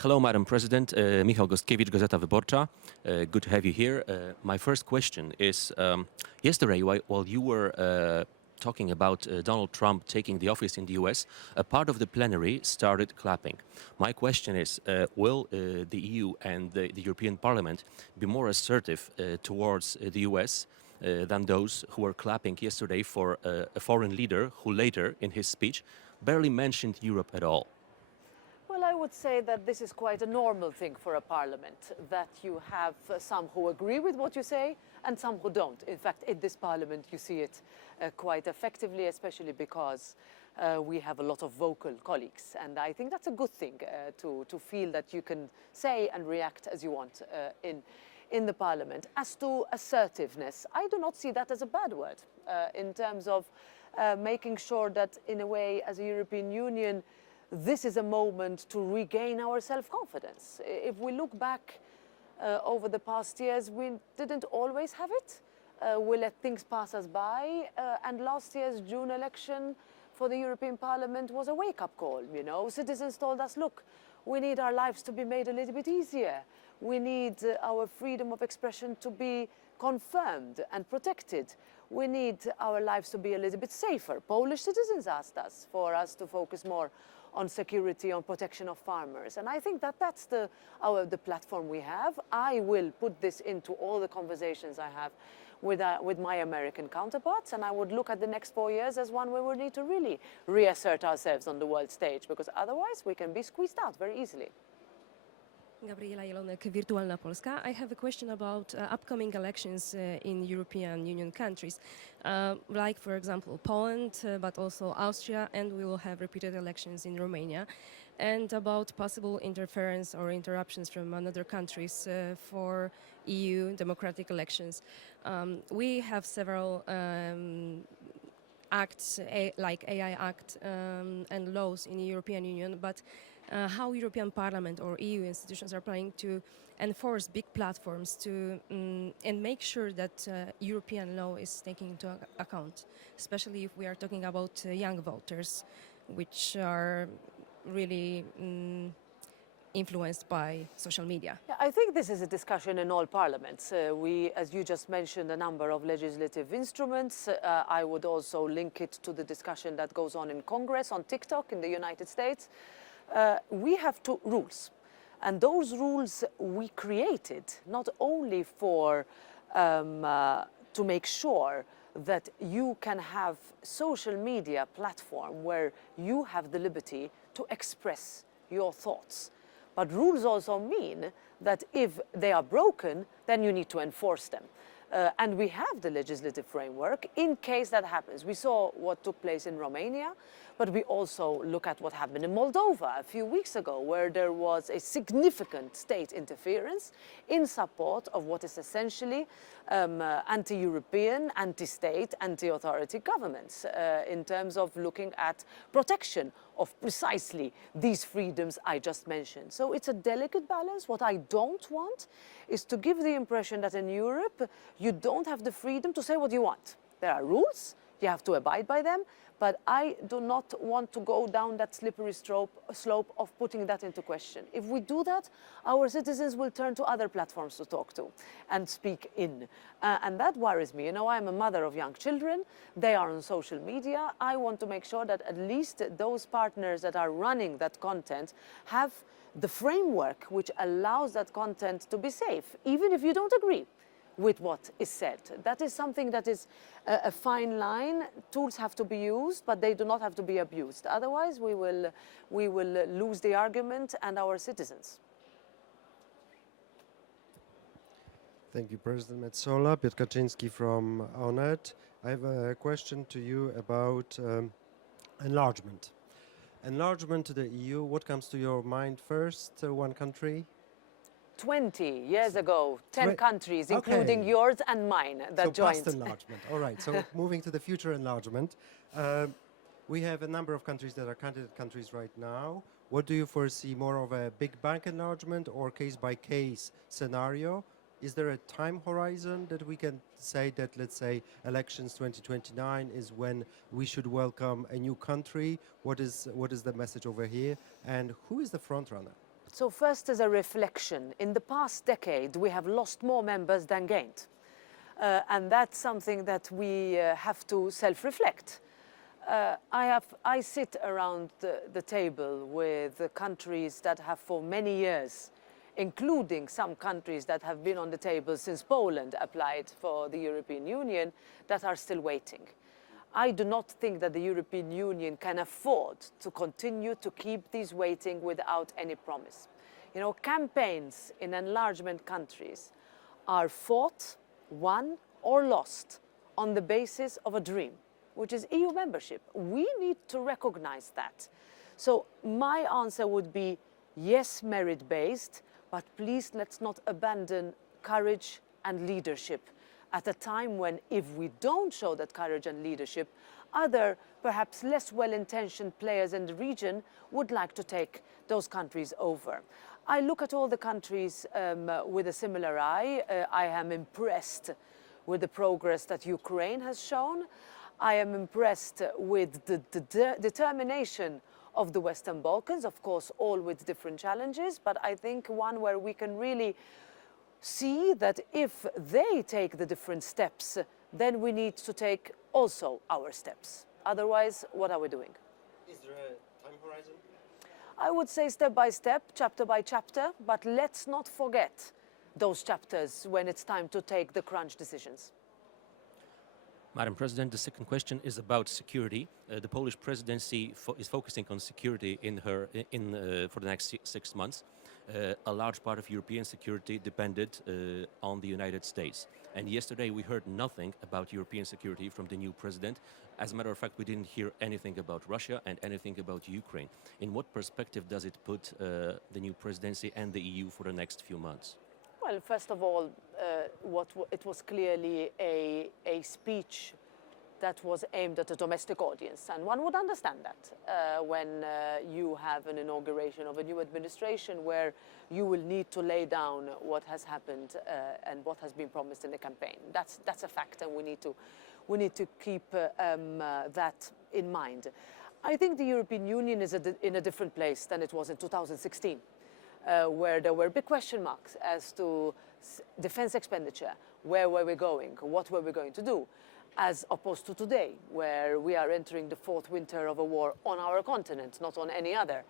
Hello, Madam President. Michał Gostkiewicz, Gazeta Wyborcza. Good to have you here. My first question is, yesterday, while you were talking about Donald Trump taking the office in the US, a part of the plenary started clapping. My question is, will the EU and the European Parliament be more assertive towards the US than those who were clapping yesterday for a foreign leader who later, in his speech, barely mentioned Europe at all? Well, I would say that this is quite a normal thing for a parliament, that you have some who agree with what you say and some who don't. In fact, in this parliament, you see it quite effectively, especially because we have a lot of vocal colleagues. And I think that's a good thing to feel that you can say and react as you want in the parliament. As to assertiveness, I do not see that as a bad word in terms of making sure that, in a way, as a European Union, this is a moment to regain our self-confidence. If we look back over the past years, we didn't always have it. We let things pass us by, and last year's June election for the European Parliament was a wake-up call. You know, citizens told us, look, we need our lives to be made a little bit easier. We need our freedom of expression to be confirmed and protected. We need our lives to be a little bit safer. Polish citizens asked us for us to focus more on security, on protection of farmers. And I think that that's the platform we have. I will put this into all the conversations I have with my American counterparts, and I would look at the next 4 years as one where we need to really reassert ourselves on the world stage, because otherwise we can be squeezed out very easily. Gabriela Jelonek, Wirtualna Polska. I have a question about upcoming elections in European Union countries, like, for example, Poland, but also Austria, and we will have repeated elections in Romania, and about possible interference or interruptions from other countries for EU democratic elections. We have several acts, like AI Act and laws in the European Union, but how European Parliament or EU institutions are planning to enforce big platforms to and make sure that European law is taken into account, especially if we are talking about young voters, which are really influenced by social media. Yeah, I think this is a discussion in all parliaments. We, as you just mentioned, a number of legislative instruments. I would also link it to the discussion that goes on in Congress, on TikTok in the United States. We have two rules, and those rules we created not only for to make sure that you can have social media platform where you have the liberty to express your thoughts, but rules also mean that if they are broken, then you need to enforce them. And we have the legislative framework in case that happens. We saw what took place in Romania, but we also look at what happened in Moldova a few weeks ago, where there was a significant state interference in support of what is essentially anti-European, anti-state, anti-authority governments in terms of looking at protection of precisely these freedoms I just mentioned. So it's a delicate balance. What I don't want is to give the impression that in Europe you don't have the freedom to say what you want. There are rules, you have to abide by them, but I do not want to go down that slippery slope of putting that into question. If we do that, our citizens will turn to other platforms to talk to and speak in. And that worries me. You know, I'm a mother of young children. They are on social media. I want to make sure that at least those partners that are running that content have the framework which allows that content to be safe, even if you don't agree with what is said. That is something that is a fine line. Tools have to be used, but they do not have to be abused. Otherwise, we will lose the argument and our citizens. Thank you, President Metsola. Piotr Kaczyński from Onet. I have a question to you about enlargement. Enlargement to the EU, what comes to your mind first? One country? 20 years ago, 10 countries, including yours and mine, that joined. So past enlargement. All right, so moving to the future enlargement. We have a number of countries that are candidate countries right now. What do you foresee, more of a big bang enlargement or case-by-case scenario? Is there a time horizon that we can say that, let's say, elections 2029 is when we should welcome a new country? What is the message over here? And who is the front runner? So first, as a reflection, in the past decade, we have lost more members than gained. And that's something that we have to self-reflect. I sit around the table with the countries that have for many years, including some countries that have been on the table since Poland applied for the European Union, that are still waiting. I do not think that the European Union can afford to continue to keep these waiting without any promise. You know, campaigns in enlargement countries are fought, won or lost on the basis of a dream, which is EU membership. We need to recognize that. So my answer would be yes, merit-based, but please let's not abandon courage and leadership at a time when, if we don't show that courage and leadership, other, perhaps less well-intentioned players in the region would like to take those countries over. I look at all the countries with a similar eye. I am impressed with the progress that Ukraine has shown. I am impressed with the determination of the Western Balkans, of course, all with different challenges, but I think one where we can really see that if they take the different steps, then we need to take also our steps. Otherwise, what are we doing? Is there a time horizon? I would say step by step, chapter by chapter, but let's not forget those chapters when it's time to take the crunch decisions. Madam President, the second question is about security. The Polish presidency is focusing on security for the next 6 months. A large part of European security depended on the United States. And yesterday we heard nothing about European security from the new president. As a matter of fact, we didn't hear anything about Russia and anything about Ukraine. In what perspective does it put the new presidency and the EU for the next few months? Well, first of all, it was clearly a speech that was aimed at a domestic audience, and one would understand that when you have an inauguration of a new administration where you will need to lay down what has happened and what has been promised in the campaign. That's a fact, and we need to keep that in mind. I think the European Union is in a different place than it was in 2016. Where there were big question marks as to defense expenditure, where were we going, what were we going to do, as opposed to today, where we are entering the fourth winter of a war on our continent, not on any other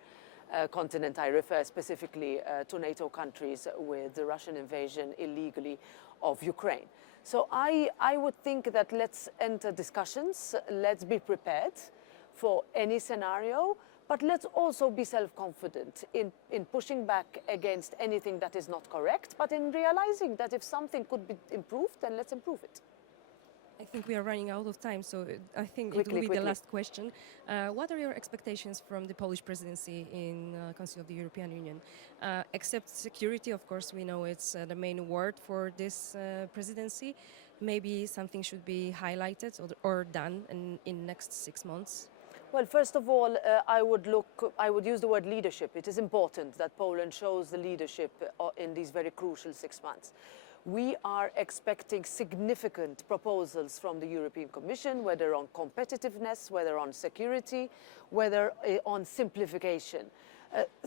continent. I refer specifically to NATO countries with the Russian invasion illegally of Ukraine. So I would think that let's enter discussions, let's be prepared for any scenario, but let's also be self-confident in pushing back against anything that is not correct, but in realizing that if something could be improved, then let's improve it. I think we are running out of time, so I think Quickly, it will be quickly. the last question. What are your expectations from the Polish presidency in Council of the European Union? Except security, of course, we know it's the main word for this presidency. Maybe something should be highlighted or done in next 6 months? Well, first of all, I would use the word leadership. It is important that Poland shows the leadership in these very crucial 6 months. We are expecting significant proposals from the European Commission, whether on competitiveness, whether on security, whether on simplification.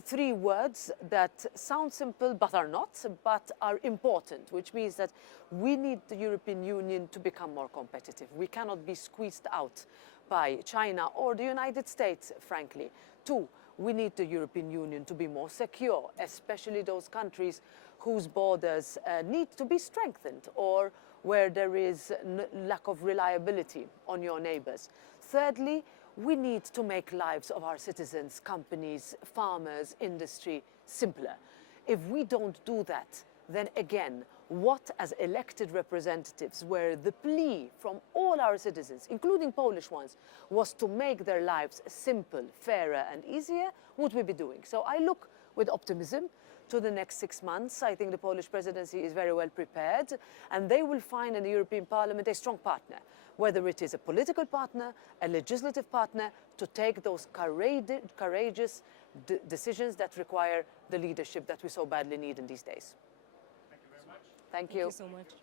3 words that sound simple but are not, but are important, which means that we need the European Union to become more competitive. We cannot be squeezed out by China or the United States, frankly. 2, we need the European Union to be more secure, especially those countries whose borders need to be strengthened or where there is lack of reliability on your neighbors. Thirdly, we need to make lives of our citizens, companies, farmers, industry simpler. If we don't do that, then again, what as elected representatives, where the plea from all our citizens, including Polish ones, was to make their lives simple, fairer and easier, would we be doing? So I look with optimism to the next 6 months. I think the Polish presidency is very well prepared, and they will find in the European Parliament a strong partner, whether it is a political partner, a legislative partner, to take those courageous decisions that require the leadership that we so badly need in these days. Thank you so much.